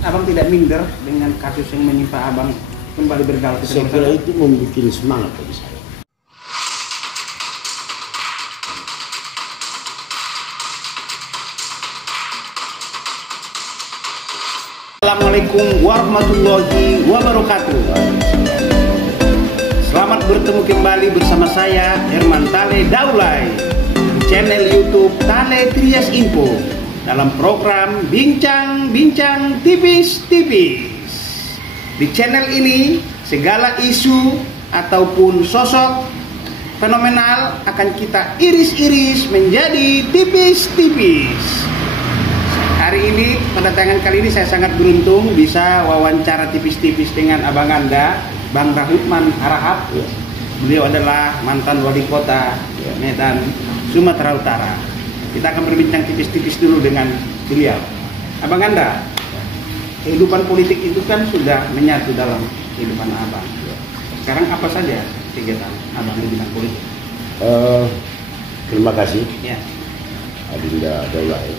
abang tidak minder dengan kasus yang menimpa abang kembali bergaul? Saya kira itu membuat semangat bagi saya. Assalamualaikum warahmatullahi wabarakatuh. Selamat bertemu kembali bersama saya Herman Tale Daulay di channel YouTube Tale Trias Info dalam program Bincang-Bincang Tipis-Tipis. Di channel ini segala isu ataupun sosok fenomenal akan kita iris-iris menjadi tipis-tipis. Hari ini, pada tayangan kali ini saya sangat beruntung bisa wawancara tipis-tipis dengan abang Anda, Bang Rahutman Harahap. Beliau adalah mantan wali kota Medan, Sumatera Utara. Kita akan berbincang tipis-tipis dulu dengan beliau. Abang Anda, kehidupan politik itu kan sudah menyatu dalam kehidupan abang. Sekarang apa saja kegiatan abang di bidang politik? Terima kasih, Ya. Adinda Daulay.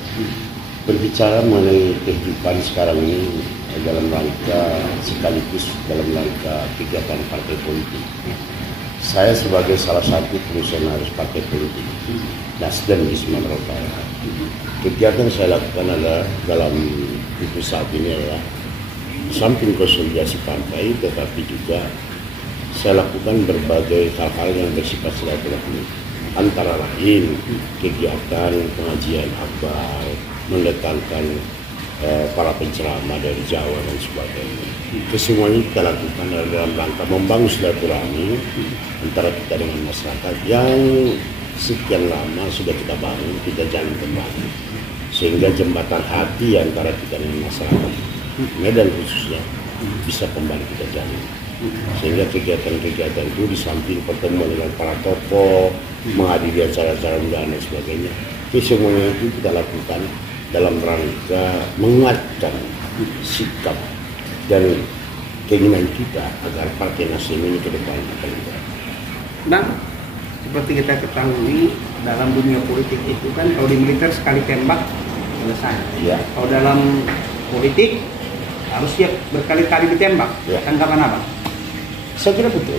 Berbicara mengenai kehidupan sekarang ini dalam rangka sekaligus dalam rangka kegiatan partai politik. Saya sebagai salah satu fungsionaris partai politik Nasdem di Sumatera Utara. Kegiatan yang saya lakukan adalah dalam itu saat ini adalah samping konsolidasi partai, tetapi juga saya lakukan berbagai hal-hal yang bersifat silaturahmi. Antara lain kegiatan pengajian akbar, mendatangkan para penceramah dari Jawa dan sebagainya. Kesemuanya kita lakukan dalam rangka membangun silaturahmi antara kita dengan masyarakat yang sekian lama sudah kita bangun, kita jalin kembali. Sehingga jembatan hati antara kita dengan masyarakat Medan khususnya bisa kembali kita jalin. Sehingga kegiatan-kegiatan itu di samping pertemuan dengan para tokoh, menghadiri acara-acara undangan dan sebagainya, semuanya itu kita lakukan dalam rangka menguatkan sikap dan keinginan kita agar Partai Nasdem ini ke depan akan bergerak. Bang, seperti kita ketahui dalam dunia politik itu kan kalau di militer sekali tembak selesai. Ya. Kalau dalam politik harus siap berkali-kali ditembak. Ya. Tanggapan apa? Saya kira betul.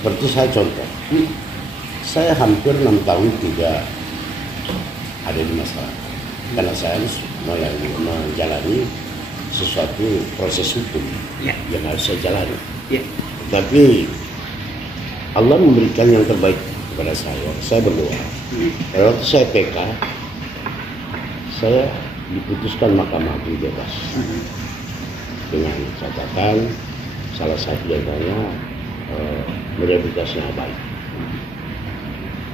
Seperti saya contoh, saya hampir 6 tahun tidak ada di masyarakat karena saya harus menjalani sesuatu proses hukum yang harus saya jalani. Tapi Allah memberikan yang terbaik kepada saya. Saya berdoa. Waktu saya PK, saya diputuskan Mahkamah Agung bebas dengan catatan salah satu antaranya moralitasnya baik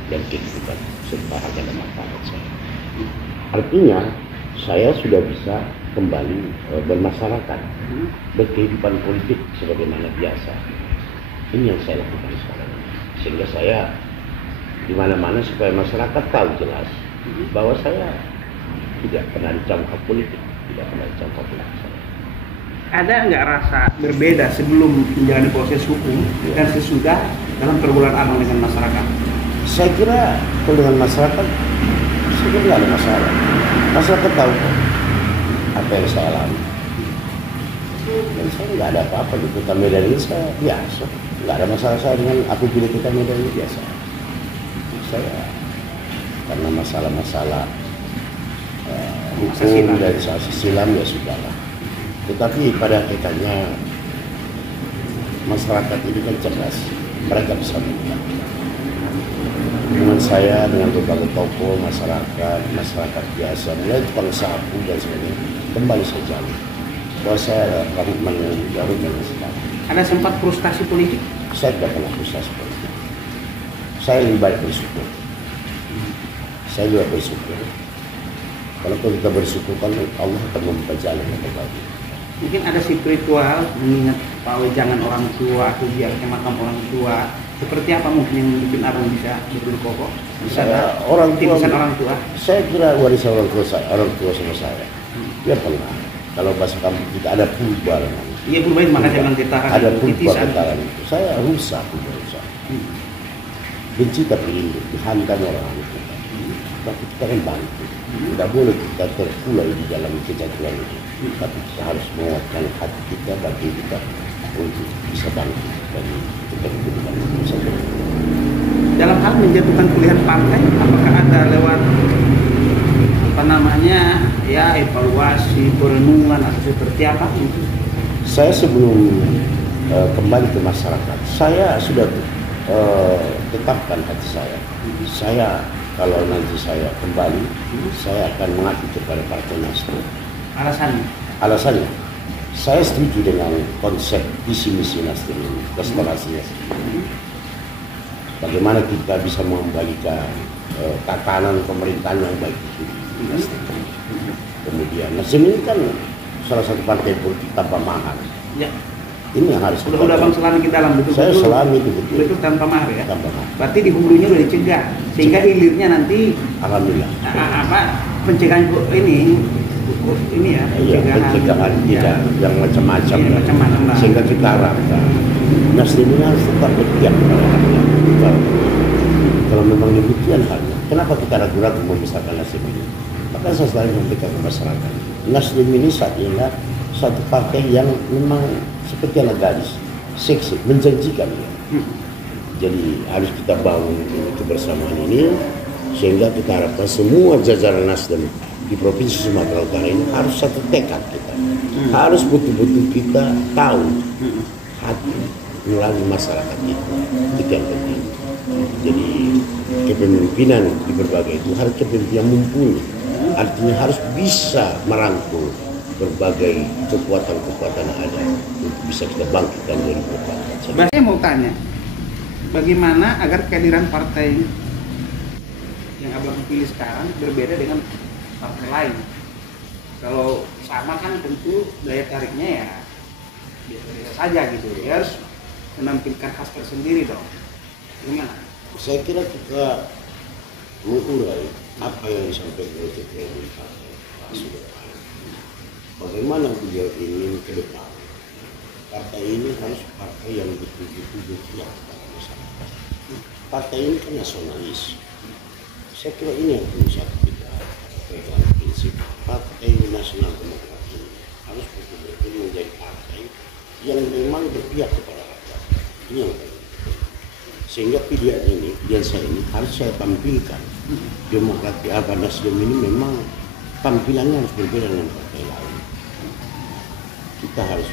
dan kehidupan serta harga dan martabat saya. Artinya saya sudah bisa kembali bermasyarakat, berkehidupan politik sebagaimana biasa. Ini yang saya lakukan sekarang. Sehingga saya di mana-mana supaya masyarakat tahu jelas bahwa saya tidak pernah dicangkap politik, tidak pernah dicangkap politik. Ada nggak rasa berbeda sebelum menjalani proses hukum dan sesudah dalam pergaulan abang dengan masyarakat? Saya kira kalau dengan masyarakat sudah tidak ada masalah. Masyarakat tahu kok apa yang saya alami. Dan saya nggak ada apa-apa di Kota Medan ini, saya biasa. Nggak ada masalah saya dengan apabila Kota Medan ini biasa. Saya karena masalah-masalah hukum dan asasi silam ya sudahlah. Tetapi pada akhirnya masyarakat ini kan cerdas, mereka bisa melihat. Dengan saya, dengan berbagai tokoh masyarakat biasa, mulai tukang sapu dan sebagainya, kembali saya jalin. Bahwa saya Rahutman yang jauh dan sekarang. Ada sempat frustasi politik? Saya tidak pernah frustasi politik. Saya lebih baik bersyukur. Saya juga bersyukur. Kalau kita bersyukur kan Allah akan membuka jalan yang terbaik. Mungkin ada spiritual mengingat bahwa jangan orang tua atau biar ke makam orang tua. Seperti apa mungkin yang bikin abang bisa betul kokoh? Orang tua. Saya kira warisan orang tua sama saya. Dia pernah. Kalau bahasa kampung kita ada purba. Iya purba itu makanya jangan ditahan. Ada purba ketaran itu. Saya rusak. Benci tapi rindu, dihantam orang itu. Tapi kita kan bantu. Tidak boleh kita terkulai di dalam kejatuhan itu. tapi kita harus menguatkan hati kita, bagi kita untuk bisa bangkit dari keterpurukan saja. Dalam hal menjatuhkan pilihan partai, apakah ada lewat ya evaluasi, perenungan atau seperti apa itu? Saya sebelum kembali ke masyarakat, saya sudah tetapkan hati saya. Saya kalau nanti saya kembali, saya akan mengabdi kepada Partai Nasdem. Alasannya? Alasannya, saya setuju dengan konsep visi misi Nasdem ini, restorasinya. Bagaimana kita bisa mengembalikan tatanan pemerintahan yang baik itu. Kemudian Nasdem ini kan salah satu partai politik tanpa mahar. Ya. Ini yang harus udah bang selami ke dalam betul. Saya selami itu betul tanpa mahar ya. Tanpa mahar. Berarti di hulunya udah dicegah sehingga hilirnya nanti alhamdulillah pencegahan ini ya. Pencegahan tidak yang macam-macam. Ya, macam-macam lah. Sehingga kita harapkan Nasdem ini harus tetap berpihak kepada rakyat. Kalau memang demikian halnya, kenapa kita ragu-ragu membesarkan Nasdem ini? Maka saya selalu memberikan ke masyarakat. Nasdem ini saat ini satu partai yang memang seperti anak gadis, seksi, menjanjikan ya. Jadi harus kita bangun kebersamaan ini sehingga kita harapkan semua jajaran Nasdem di Provinsi Sumatera Utara ini harus satu tekad kita. Harus betul-betul kita tahu hati nurani masyarakat itu yang penting. Jadi kepemimpinan di berbagai itu harus kepemimpinan mumpuni. Artinya harus bisa merangkul berbagai kekuatan-kekuatan yang ada untuk bisa kita bangkitkan dari berbagai. Saya mau tanya, bagaimana agar kehadiran partai yang abang pilih sekarang berbeda dengan partai lain? Kalau sama kan tentu daya tariknya ya biasa-biasa saja gitu. Dia harus menampilkan khas tersendiri dong. Gimana? Saya kira kita mengurai apa yang disampaikan oleh Ketua Umum Partai Pak Sudirman. Bagaimana beliau ingin ke depan partai ini harus partai yang betul-betul berpihak kepada masyarakat. Partai ini kan nasionalis. Saya kira ini yang perlu kita pegang prinsip Partai Nasional Demokrat ini harus betul-betul menjadi partai yang memang berpihak kepada rakyat. Ini yang penting. Sehingga pilihan saya ini harus saya tampilkan. Demokrat Nasdem ini memang tampilannya harus berbeda dengan partai lain. Kita harus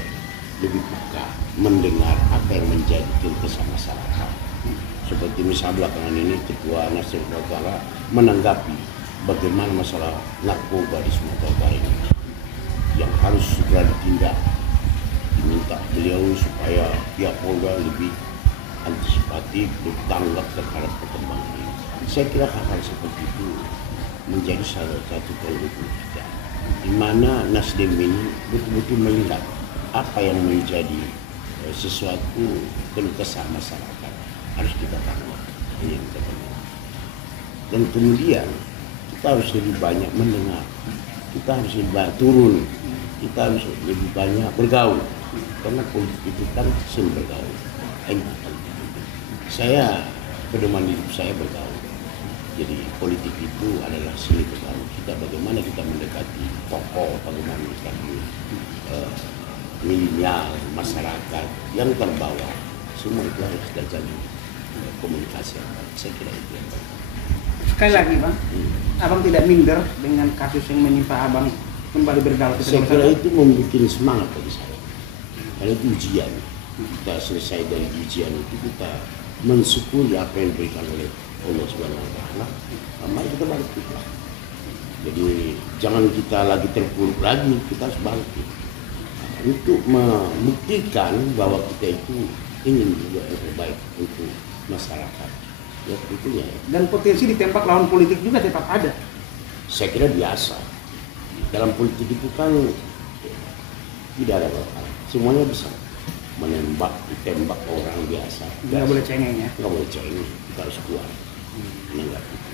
lebih peka mendengar apa yang menjadi keresahan masyarakat. Seperti misalnya belakangan ini Ketua Nasdem Utara menanggapi bagaimana masalah narkoba di Sumatera Utara ini yang harus segera ditindak. Diminta beliau supaya pihak Polda lebih antisipatif bertanggap terhadap perkembangan ini. Saya kira hal-hal seperti itu menjadi salah satu kontribusi kita, di mana Nasdem ini betul-betul melihat apa yang menjadi sesuatu keluh kesah masyarakat harus kita tangkap. Ini yang terpenting. Dan kemudian kita harus lebih banyak mendengar, kita harus lebih banyak turun, kita harus lebih banyak bergaul, karena politik itu kan seni bergaul. Saya pedoman hidup saya bergaul. Jadi politik itu adalah seni bergaul. Kita bagaimana kita mendekati tokoh, bagaimana mendekati milenial, masyarakat yang terbawa. Semua itu harus kita jalin komunikasi. Saya kira itu yang penting. Sekali lagi bang, abang tidak minder dengan kasus yang menimpa abang kembali bergaul. Saya kira itu membuat semangat bagi saya. Karena itu ujian. Kita selesai dari ujian itu, kita mensyukuri apa yang diberikan oleh Allah Subhanahu Wa Taala. Mari kita bangkit lah. Jadi jangan kita lagi terpuruk lagi, kita harus bangkit untuk membuktikan bahwa kita itu ingin juga yang terbaik untuk masyarakat. Ya tentunya. Dan potensi ditembak lawan politik juga tetap ada. Saya kira biasa. Dalam politik itu kan tidak ada apa-apa. Semuanya bisa. Menembak, ditembak orang biasa. Nggak boleh cengeng ya? Nggak boleh cengeng, kita harus kuat.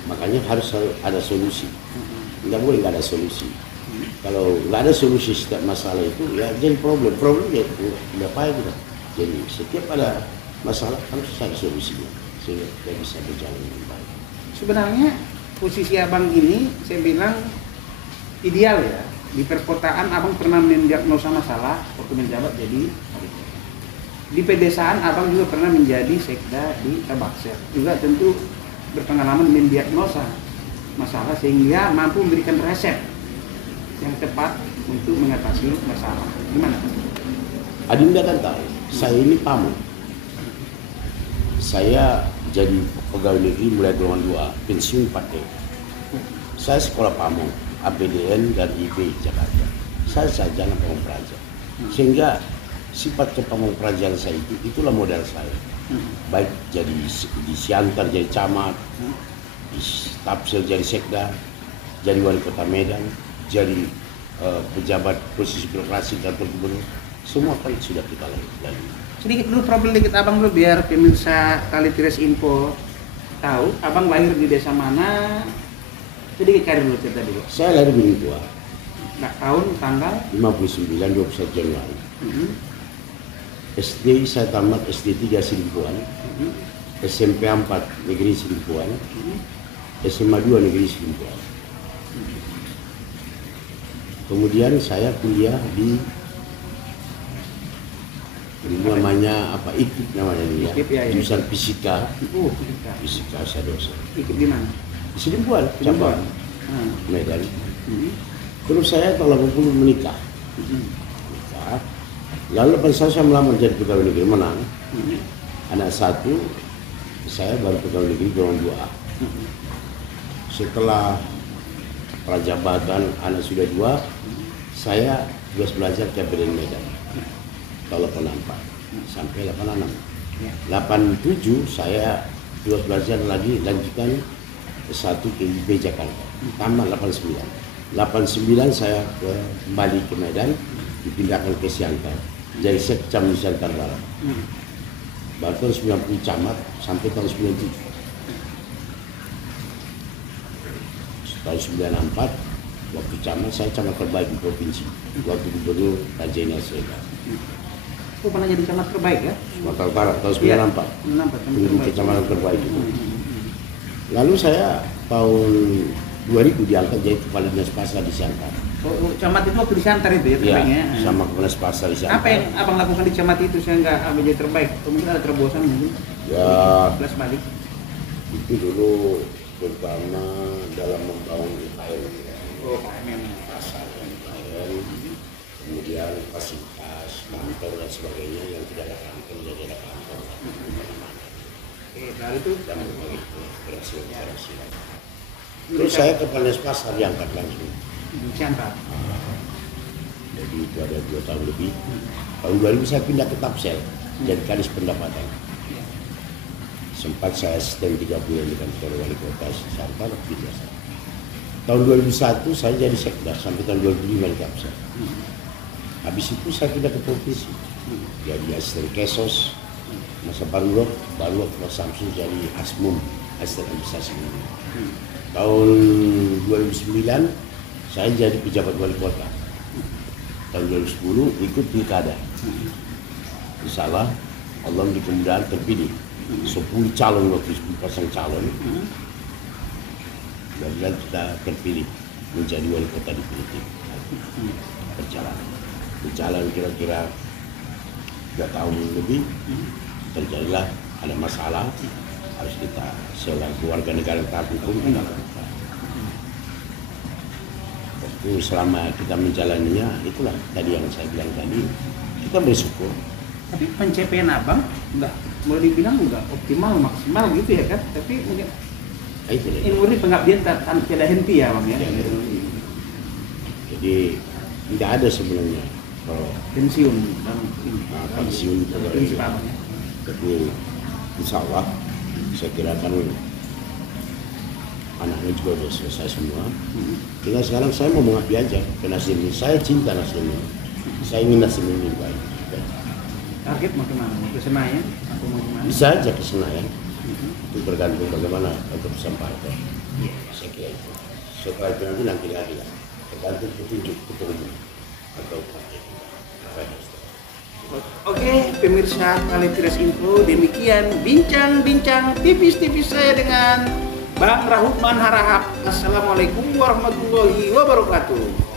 Makanya harus ada solusi. Nggak boleh nggak ada solusi. Kalau nggak ada solusi setiap masalah itu, ya jadi problem ya udah payah kita. Jadi setiap ada masalah harus ada solusinya sehingga kita bisa berjalan dengan baik. Sebenarnya posisi abang ini saya bilang ideal ya, Di perkotaan abang pernah mendiagnosa masalah waktu menjabat jadi wali kota. Di pedesaan abang juga pernah menjadi sekda di Tabaksel. Juga tentu berpengalaman mendiagnosa masalah sehingga mampu memberikan resep yang tepat untuk mengatasi masalah. Gimana? Adinda kan tahu, saya ini pamong. Saya jadi pegawai negeri mulai golongan 2, pensiun 4 tahun. Saya sekolah pamong, APDN dan IB Jakarta. Saya sarjana pamong praja. Sehingga sifat kepamong prajaan saya itulah modal saya. Baik jadi di Siantar jadi camat, di Tapsel jadi sekda, jadi wali kota Medan, jadi pejabat posisi birokrasi kantor gubernur, semua kan sudah kita lalui. Sedikit dulu problem dikit abang dulu biar pemirsa Tale Tires Info tahu abang lahir di desa mana. Sedikit cari dulu cerita dulu. Saya lahir di Tua. Nah, tahun tanggal 59 21 Januari. SD saya tamat SD 3 Silimpuan, SMP 4 Negeri Silimpuan, SMA 2 Negeri Silimpuan. Kemudian saya kuliah di namanya apa? IKIP namanya dia. Jurusan Fisika. Fisika Sadosa. IKIP di mana? Di Silimpuan, cabang Medan. Terus saya tahun 80 menikah. Lalu saya melamar jadi pegawai negeri, menang. Anak 1, saya baru pegawai negeri golongan 2A. Setelah prajabatan anak sudah 2, saya tugas belajar ke APDN Medan. Tahun 84 sampai 86. 87 saya tugas belajar lagi lanjutkan S1 ke IB Jakarta. Tamat 89. 89 saya kembali ke Medan, dipindahkan ke Siantar. Jadi Sekcam di Siantar Barat. Baru tahun 90 camat sampai tahun 97. Tahun 94 waktu camat saya camat terbaik di provinsi. Waktu gubernur Raja Nasreda. Oh, pernah jadi camat terbaik ya? Sumatera Barat tahun 94. Menjadi kecamatan terbaik itu. Lalu saya tahun 2000 diangkat jadi kepala dinas pasar di Siantar. Oh, camat itu waktu di Siantar itu ya terbaiknya? Iya, sama kepala dinas pasar di Siantar. Apa yang abang lakukan di camat itu sehingga abang jadi terbaik? Atau mungkin ada terobosan mungkin? Ya, Kelas balik. itu dulu pertama dalam membangun UKM. Oh, memang. Pasar UKM, kemudian fasilitas kantor dan sebagainya yang tidak ada kantor jadi ada kantor. Oke, dari itu Dan berhasil. Terus saya kepala dinas pasar diangkat langsung. di Siantar. Jadi itu ada 2 tahun lebih. Tahun 2000 saya pindah ke Tapsel, jadi kadis pendapatan. Sempat saya asisten 3 bulan di kantor wali kota Siantar, biasa. Tahun 2001 saya jadi sekda sampai tahun 2005 di Tapsel. Habis itu saya pindah ke provinsi, jadi asisten Kesos, masa baru Mas Samsul jadi Asmum, asisten administrasi. Tahun 2009 saya jadi pejabat wali kota. Tahun 2010 ikut pilkada. Insyaallah Allah memberi kemudahan terpilih. 10 calon waktu 10 pasang calon. Dan kita terpilih menjadi wali kota definitif. Berjalan kira-kira 3 tahun lebih, terjadilah ada masalah, harus kita selaku warga negara taat hukum kita lakukan. Waktu selama kita menjalaninya, itulah tadi yang saya bilang tadi, kita bersyukur. Tapi pencapaian abang enggak, boleh dibilang enggak optimal maksimal gitu ya kan? Tapi mungkin ini murni pengabdian tanpa tiada henti ya bang ya. Jadi tidak ada sebenarnya kalau Pensiun dan pensiun prinsip abang ya. Tapi insya Allah saya kira kan anaknya juga sudah selesai semua. Tinggal sekarang saya mau mengabdi aja ke Nasdem ini. Saya cinta Nasdem ini. Saya ingin Nasdem ini baik. Target mau kemana? Mau ke Senayan? Atau mau kemana? Bisa aja ke Senayan. Itu tergantung bagaimana keputusan partai. Saya kira itu. Setelah itu nanti lagi lah. Tergantung petunjuk ketua umum atau partai. Oke, pemirsa Tale Tires Info, demikian bincang-bincang tipis-tipis saya dengan Bang Rahutman Harahap. Assalamualaikum warahmatullahi wabarakatuh.